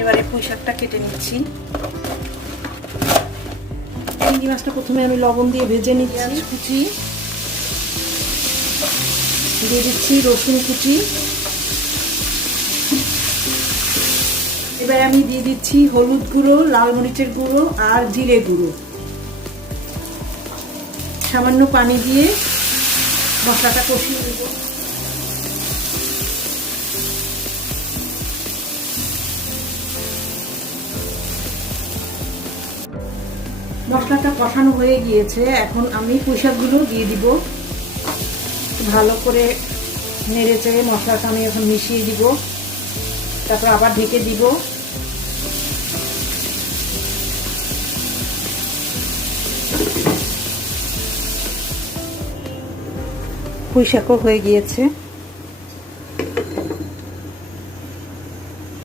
এবারে পুঁই শাকটা কেটে নিচ্ছি। চিংড়ি মাছটা প্রথমে আমি লবণ দিয়ে ভেজে নিচ্ছি। কুচি দিয়ে দিচ্ছি, রসুন কুচি। এবার আমি দিয়ে দিচ্ছি হলুদ গুঁড়ো, লাল মরিচের গুঁড়ো আর জিরে গুঁড়ো। সামান্য পানি দিয়ে মশলাটা কষিয়ে নেব। মশলাটা কষানো হয়ে গিয়েছে, এখন আমি পুঁই শাকগুলো দিয়ে দিব। ভালো করে নেড়ে চেড়ে মশলাটা আমি এখন মিশিয়ে দিব, তারপর আবার ঢেকে দিব। পুঁই শাকও হয়ে গিয়েছে।